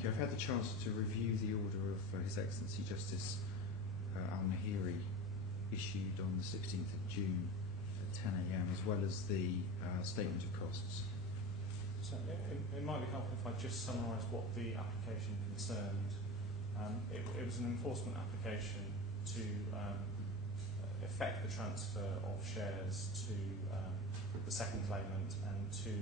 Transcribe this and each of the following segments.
Thank you. I've had the chance to review the order of His Excellency Justice Al-Mahiri issued on the 16th of June at 10 AM, as well as the statement of costs. So it might be helpful if I just summarise what the application concerned. It was an enforcement application to effect the transfer of shares to the second claimant and to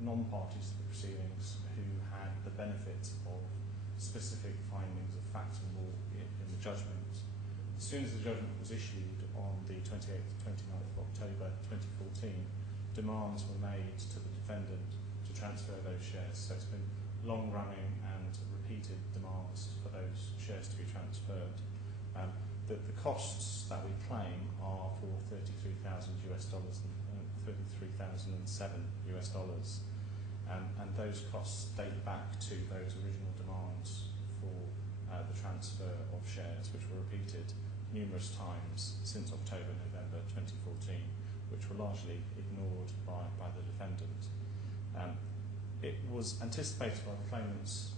non-parties to the proceedings who had the benefit of specific findings of fact and law in the judgment. As soon as the judgment was issued on the 28th to 29th of October 2014, demands were made to the defendant to transfer those shares. So it's been long-running and repeated demands for those shares to be transferred. The costs that we claim are for $33,000 and $33,007 US, and those costs date back to those original demands for the transfer of shares, which were repeated numerous times since October, November 2014, which were largely ignored by the defendant. It was anticipated by the claimants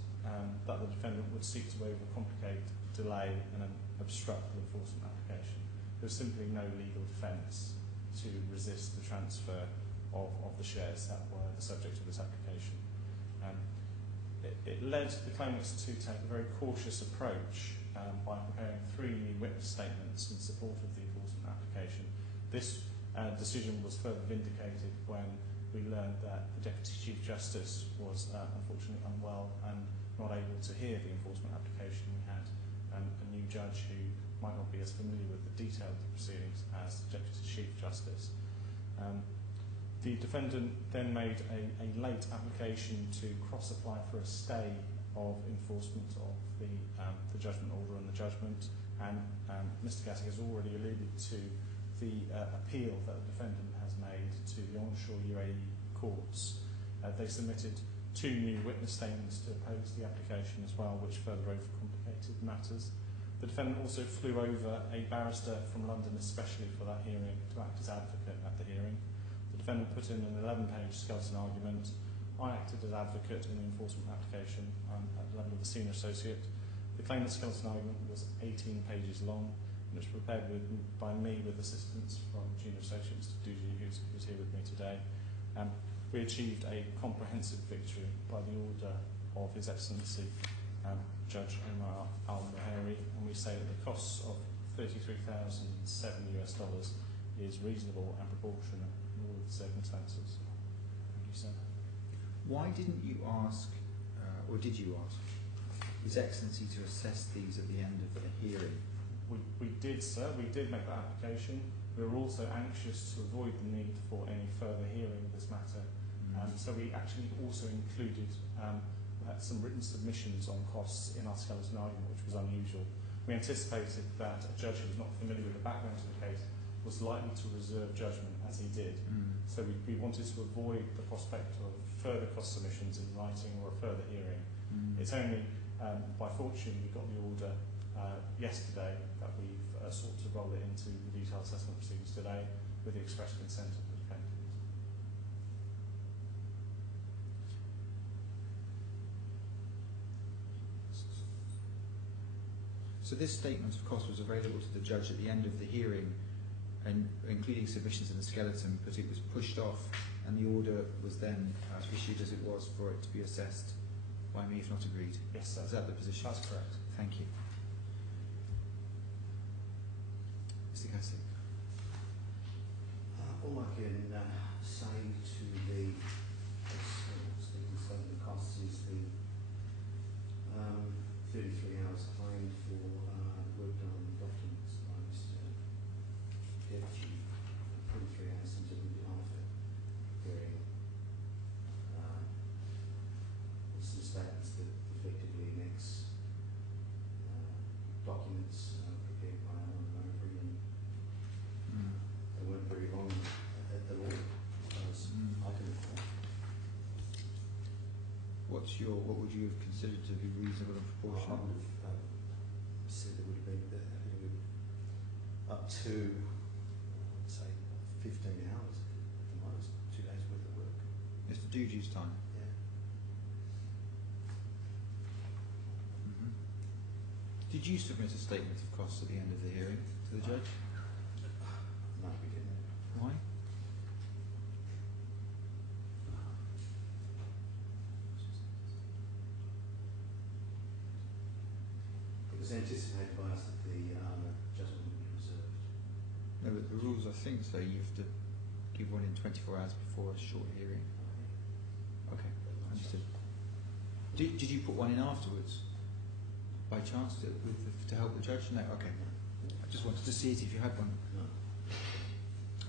that the defendant would seek to overcomplicate, delay and obstruct the enforcement application. There was simply no legal defence to resist the transfer of the shares that were the subject of this application. It led the claimants to take a very cautious approach by preparing 3 new witness statements in support of the enforcement application. This decision was further vindicated when we learned that the Deputy Chief Justice was unfortunately unwell and not able to hear the enforcement application. We had a new judge who might not be as familiar with the detail of the proceedings as the Deputy Chief Justice. The defendant then made a late application to cross-apply for a stay of enforcement of the judgment order and the judgment, and Mr. Gassig has already alluded to the appeal that the defendant has made to the onshore UAE courts. They submitted 2 new witness statements to oppose the application as well, which further overcomplicated matters. The defendant also flew over a barrister from London especially for that hearing to act as advocate at the hearing. The defendant put in an 11-page skeleton argument. I acted as advocate in the enforcement application at the level of a senior associate. The claimant's skeleton argument was 18 pages long, and it was prepared by me with assistance from junior associate Mr. Duji, who's here with me today. We achieved a comprehensive victory by the order of His Excellency Judge Omar Al-Mahiri, and we say that the costs of $33,007 US is reasonable and proportionate in all of the circumstances. Thank you, sir. Why didn't you ask, or did you ask, His Excellency to assess these at the end of the hearing? We did, sir. We did make that application. We were also anxious to avoid the need for any further hearing of this matter. So we actually also included some written submissions on costs in our skeleton argument, which was unusual. We anticipated that a judge who was not familiar with the background of the case was likely to reserve judgment as he did. So we wanted to avoid the prospect of further cost submissions in writing or a further hearing. It's only by fortune we got the order yesterday that we've sought to roll it into the detailed assessment proceedings today with the express consent of the defendant. So this statement of cost was available to the judge at the end of the hearing, and including submissions in the skeleton, but it was pushed off, and the order was then issued as it was for it to be assessed by me if not agreed. Yes, sir. Is that the position? That's correct. Thank you. Mr. Gassig. All I can say to the statement of costs is the 33 hours claimed for work done on the documents by Mr. Deputy, 43 hours since it would be after hearing some statements that effectively annex documents prepared by Alan Mowbray, and they weren't very long at the law, as far as I can recall. What would you have considered to be reasonable and proportionate? I would have said it would have been up to, say, 15 hours at the most, 2 days worth of work. Mr. Duji's time? Yeah. Did you submit a statement of costs at the end of the hearing to the judge? No, we didn't. Why? It was anticipated by us that the judgment would be reserved. No, but the rules, I think, say you have to give one in 24 hours before a short hearing. Okay, understood. Did you put one in afterwards? By chance, to help the judge? No, okay. I just wanted to see it if you had one. No.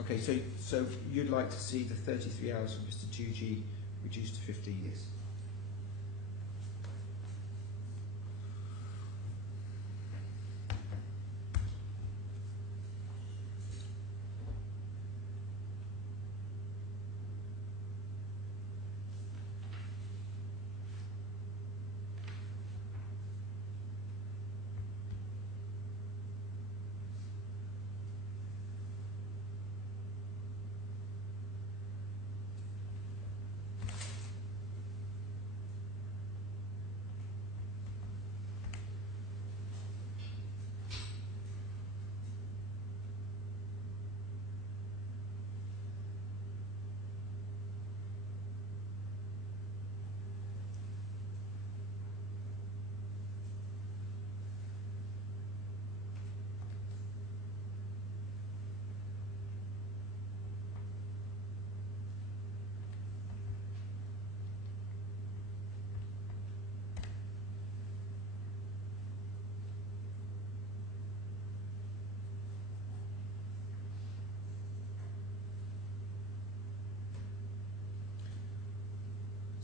Okay, so you'd like to see the 33 hours for Mr. Duji reduced to 15? Yes.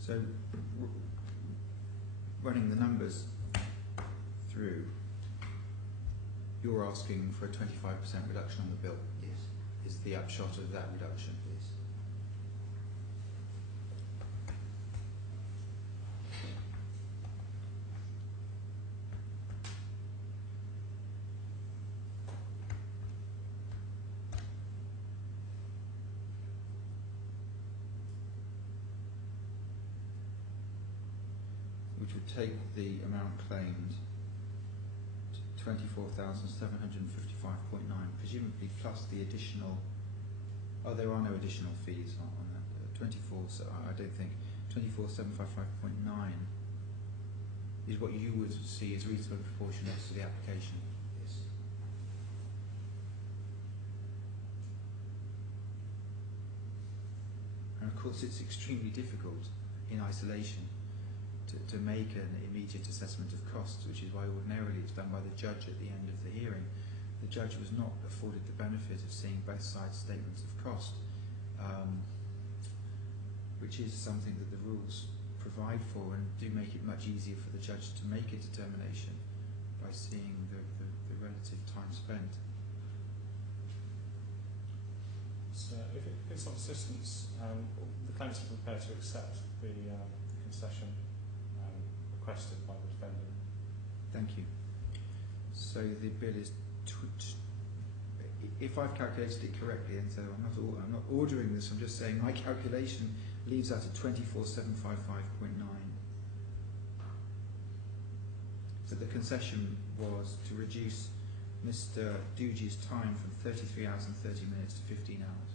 So, running the numbers through, you're asking for a 25% reduction on the bill. Yes. Is the upshot of that reduction? Yes. Which would take the amount claimed to 24,755.9, presumably plus the additional. Oh, there are no additional fees on that. 24. So I don't think 24,755.9 is what you would see as reasonable proportionate to the application. Yes. And of course, it's extremely difficult in isolation to make an immediate assessment of costs, which is why ordinarily it's done by the judge at the end of the hearing. The judge was not afforded the benefit of seeing both sides' statements of cost, which is something that the rules provide for and do make it much easier for the judge to make a determination by seeing the relative time spent. So if it's of assistance, the claimants are prepared to accept the concession requested by the defendant. Thank you. So the bill is, if I've calculated it correctly, and so I'm not ordering this, I'm just saying my calculation leaves out at 24,755.9. So the concession was to reduce Mr. Duji's time from 33 hours and 30 minutes to 15 hours.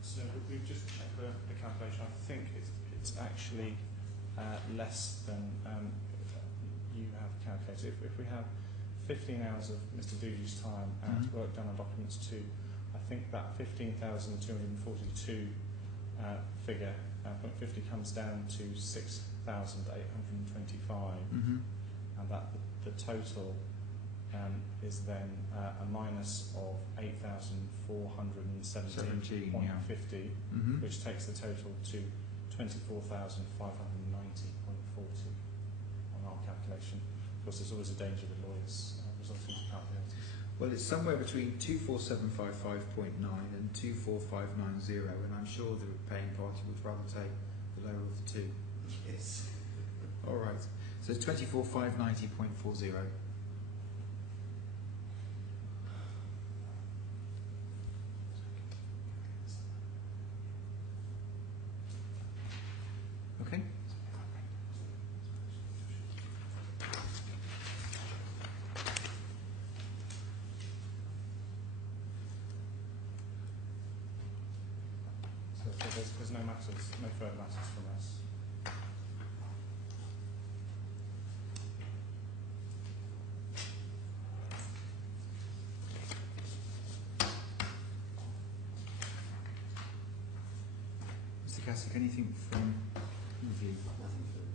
So we've just checked the calculation. I think it's actually less than you have calculated. If we have 15 hours of Mr. Duji's time and work done on documents 2, I think that 15,242 figure, 0.50, comes down to 6 and that the total is then a minus of 8,417.50, which takes the total to 24,590.40 on our calculation. Of course, there's always a danger with lawyers resulting in calculators. Well, it's somewhere between 24755.9 and 24590, and I'm sure the paying party would rather take the lower of the two. Yes. All right. So it's 24590.40. Okay. So there's no matters, no further matters from us. Mr. Cassick, anything from review? Nothing further.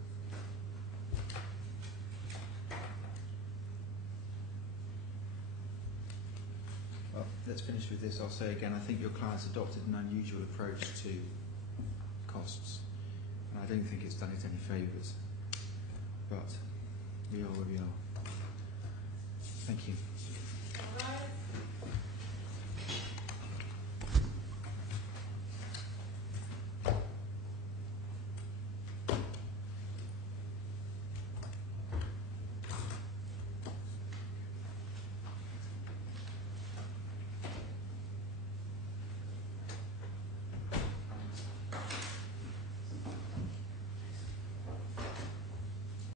Well, let's finish with this. I'll say again, I think your client's adopted an unusual approach to costs, and I don't think it's done it any favours, but we are where we are. Thank you.